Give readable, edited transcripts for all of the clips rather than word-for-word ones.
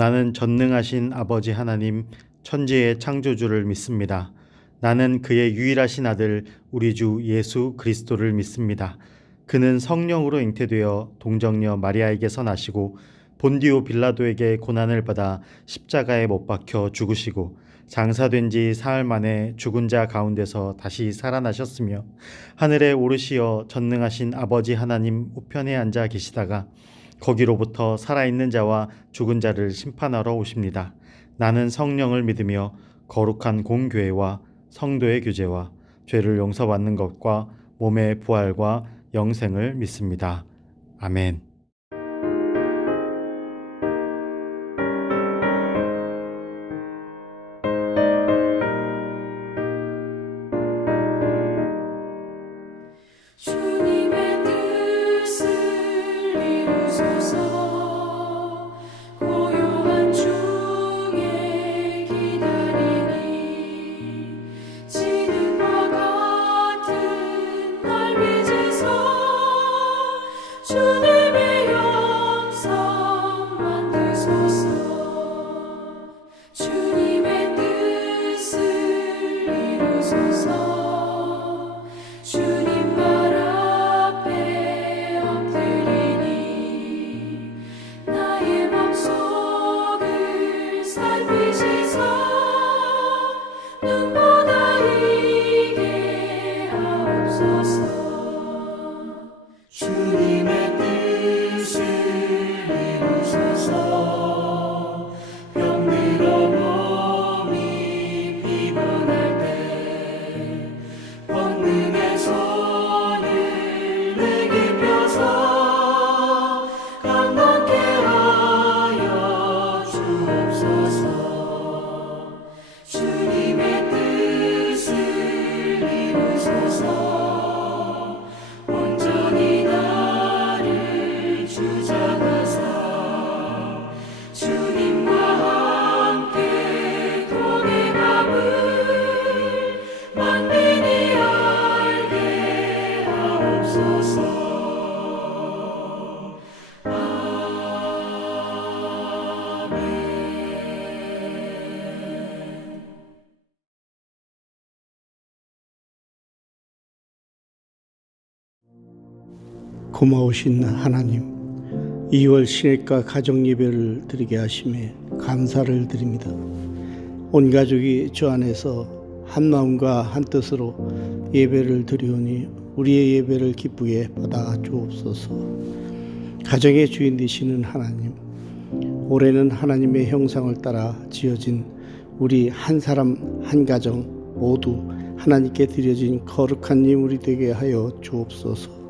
나는 전능하신 아버지 하나님, 천지의 창조주를 믿습니다. 나는 그의 유일하신 아들, 우리 주 예수 그리스도를 믿습니다. 그는 성령으로 잉태되어 동정녀 마리아에게서 나시고 본디오 빌라도에게 고난을 받아 십자가에 못 박혀 죽으시고 장사된 지 사흘 만에 죽은 자 가운데서 다시 살아나셨으며 하늘에 오르시어 전능하신 아버지 하나님 우편에 앉아 계시다가 거기로부터 살아있는 자와 죽은 자를 심판하러 오십니다. 나는 성령을 믿으며 거룩한 공교회와 성도의 교제와 죄를 용서받는 것과 몸의 부활과 영생을 믿습니다. 아멘. 주님의 뜻을 이루소서. 고요한 중에 기다리니 지능과 같은 날 빚으소. 주님의 영성 만드소서. 주님의 뜻을 이루소서. 주님 발 앞에 엎드리니 나의 맘속을 살피시사 눈보다 이게 하옵소서. 주님의 뜻을 이루소서. 병들어 몸이 피곤할 때 권능의 손을 내게 펴서 강건케 하여 주옵소서. 주님의 뜻을 이루소서. 온전히 나를 주장하사 주님과 함께 동행함을 만민이 알게 하옵소서. 아멘. 고마우신 하나님, 2월 신일과 가정 예배를 드리게 하심에 감사를 드립니다. 온 가족이 주 안에서 한 마음과 한 뜻으로 예배를 드리오니 우리의 예배를 기쁘게 받아 주옵소서. 가정의 주인 되시는 하나님, 올해는 하나님의 형상을 따라 지어진 우리 한 사람 한 가정 모두 하나님께 드려진 거룩한 예물이 되게 하여 주옵소서.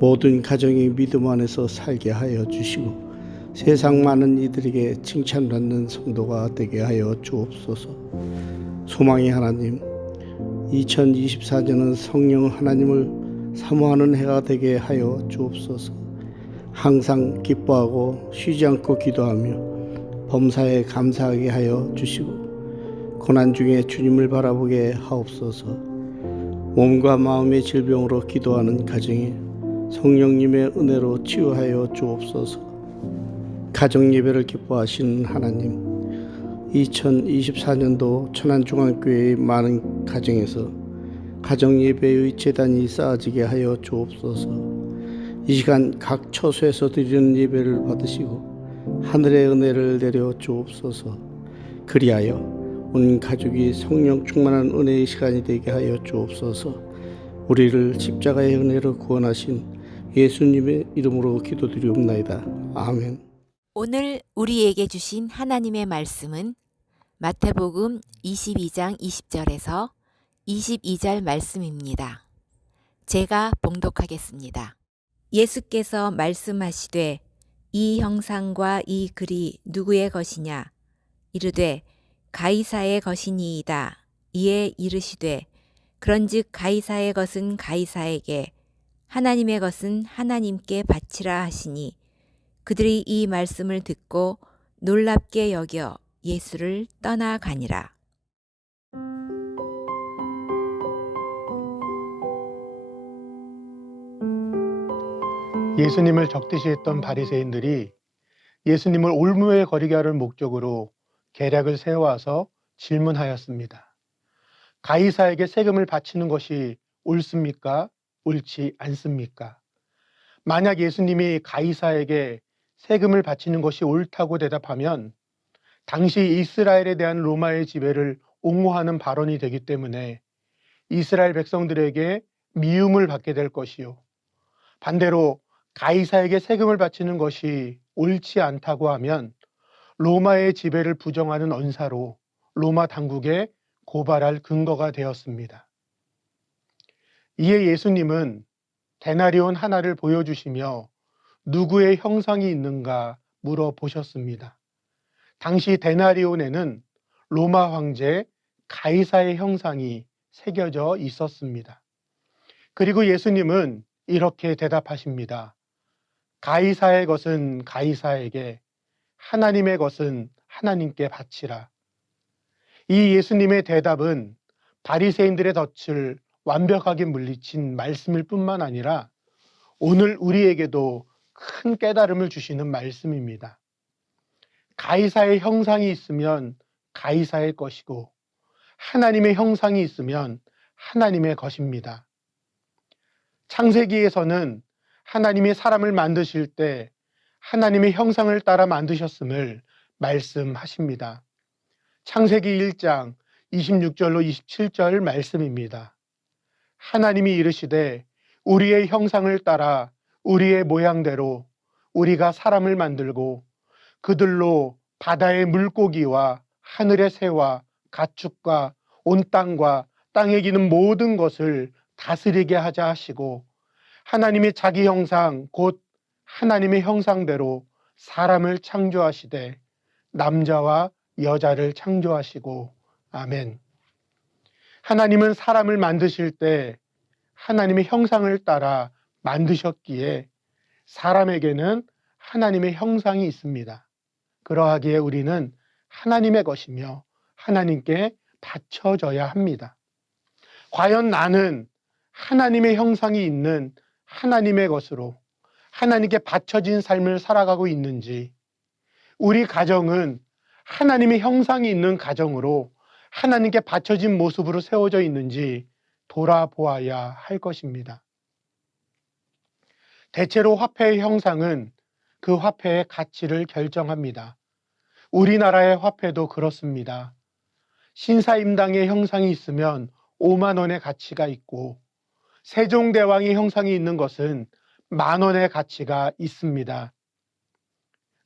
모든 가정이 믿음 안에서 살게 하여 주시고 세상 많은 이들에게 칭찬받는 성도가 되게 하여 주옵소서. 소망의 하나님, 2024년은 성령 하나님을 사모하는 해가 되게 하여 주옵소서. 항상 기뻐하고 쉬지 않고 기도하며 범사에 감사하게 하여 주시고 고난 중에 주님을 바라보게 하옵소서. 몸과 마음의 질병으로 기도하는 가정에 성령님의 은혜로 치유하여 주옵소서. 가정 예배를 기뻐하시는 하나님, 2024년도 천안중앙교회의 많은 가정에서 가정 예배의 제단이 쌓아지게 하여 주옵소서. 이 시간 각 처소에서 드리는 예배를 받으시고 하늘의 은혜를 내려 주옵소서. 그리하여 온 가족이 성령 충만한 은혜의 시간이 되게 하여 주옵소서. 우리를 십자가의 은혜로 구원하신 예수님의 이름으로 기도드리옵나이다. 아멘. 오늘 우리에게 주신 하나님의 말씀은 마태복음 22장 20절에서 22절 말씀입니다. 제가 봉독하겠습니다. 예수께서 말씀하시되 이 형상과 이 글이 누구의 것이냐? 이르되 가이사의 것이니이다. 이에 이르시되 그런즉 가이사의 것은 가이사에게 하나님의 것은 하나님께 바치라 하시니 그들이 이 말씀을 듣고 놀랍게 여겨 예수를 떠나가니라. 예수님을 적대시했던 바리새인들이 예수님을 올무에 거리게 하는 목적으로 계략을 세워와서 질문하였습니다. 가이사에게 세금을 바치는 것이 옳습니까? 옳지 않습니까? 만약 예수님이 가이사에게 세금을 바치는 것이 옳다고 대답하면 당시 이스라엘에 대한 로마의 지배를 옹호하는 발언이 되기 때문에 이스라엘 백성들에게 미움을 받게 될 것이요. 반대로 가이사에게 세금을 바치는 것이 옳지 않다고 하면 로마의 지배를 부정하는 언사로 로마 당국에 고발할 근거가 되었습니다. 이에 예수님은 데나리온 하나를 보여주시며 누구의 형상이 있는가 물어보셨습니다. 당시 데나리온에는 로마 황제 가이사의 형상이 새겨져 있었습니다. 그리고 예수님은 이렇게 대답하십니다. 가이사의 것은 가이사에게, 하나님의 것은 하나님께 바치라. 이 예수님의 대답은 바리새인들의 덫을 완벽하게 물리친 말씀일 뿐만 아니라 오늘 우리에게도 큰 깨달음을 주시는 말씀입니다. 가이사의 형상이 있으면 가이사의 것이고 하나님의 형상이 있으면 하나님의 것입니다. 창세기에서는 하나님이 사람을 만드실 때 하나님의 형상을 따라 만드셨음을 말씀하십니다. 창세기 1장 26절로 27절 말씀입니다. 하나님이 이르시되 우리의 형상을 따라 우리의 모양대로 우리가 사람을 만들고 그들로 바다의 물고기와 하늘의 새와 가축과 온 땅과 땅에 기는 모든 것을 다스리게 하자 하시고 하나님이 자기 형상 곧 하나님의 형상대로 사람을 창조하시되 남자와 여자를 창조하시고 아멘. 하나님은 사람을 만드실 때 하나님의 형상을 따라 만드셨기에 사람에게는 하나님의 형상이 있습니다. 그러하기에 우리는 하나님의 것이며 하나님께 바쳐져야 합니다. 과연 나는 하나님의 형상이 있는 하나님의 것으로 하나님께 바쳐진 삶을 살아가고 있는지, 우리 가정은 하나님의 형상이 있는 가정으로 하나님께 바쳐진 모습으로 세워져 있는지 돌아보아야 할 것입니다. 대체로 화폐의 형상은 그 화폐의 가치를 결정합니다. 우리나라의 화폐도 그렇습니다. 신사임당의 형상이 있으면 5만 원의 가치가 있고 세종대왕의 형상이 있는 것은 1만 원의 가치가 있습니다.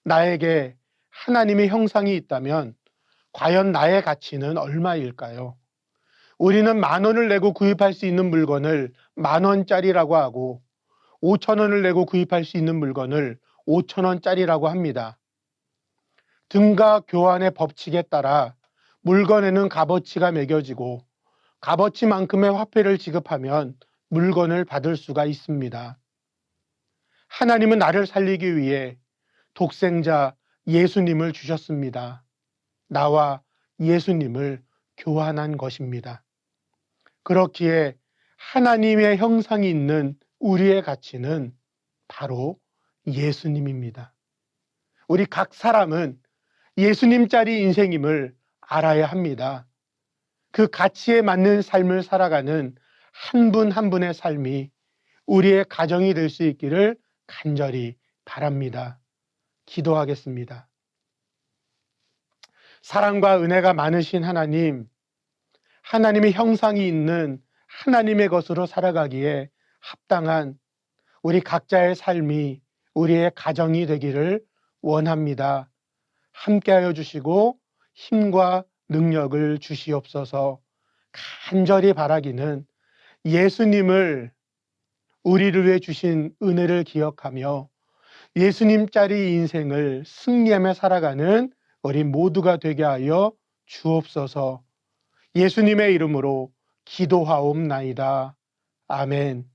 나에게 하나님의 형상이 있다면 과연 나의 가치는 얼마일까요? 우리는 1만 원을 내고 구입할 수 있는 물건을 1만 원짜리라고 하고 5천 원을 내고 구입할 수 있는 물건을 5천 원짜리라고 합니다. 등가 교환의 법칙에 따라 물건에는 값어치가 매겨지고 값어치만큼의 화폐를 지급하면 물건을 받을 수가 있습니다. 하나님은 나를 살리기 위해 독생자 예수님을 주셨습니다. 나와 예수님을 교환한 것입니다. 그렇기에 하나님의 형상이 있는 우리의 가치는 바로 예수님입니다. 우리 각 사람은 예수님짜리 인생임을 알아야 합니다. 그 가치에 맞는 삶을 살아가는 한 분 한 분의 삶이 우리의 가정이 될 수 있기를 간절히 바랍니다. 기도하겠습니다. 사랑과 은혜가 많으신 하나님, 하나님의 형상이 있는 하나님의 것으로 살아가기에 합당한 우리 각자의 삶이 우리의 가정이 되기를 원합니다. 함께하여 주시고 힘과 능력을 주시옵소서. 간절히 바라기는 예수님을 우리를 위해 주신 은혜를 기억하며 예수님짜리 인생을 승리하며 살아가는 우리 모두가 되게 하여 주옵소서. 예수님의 이름으로 기도하옵나이다. 아멘.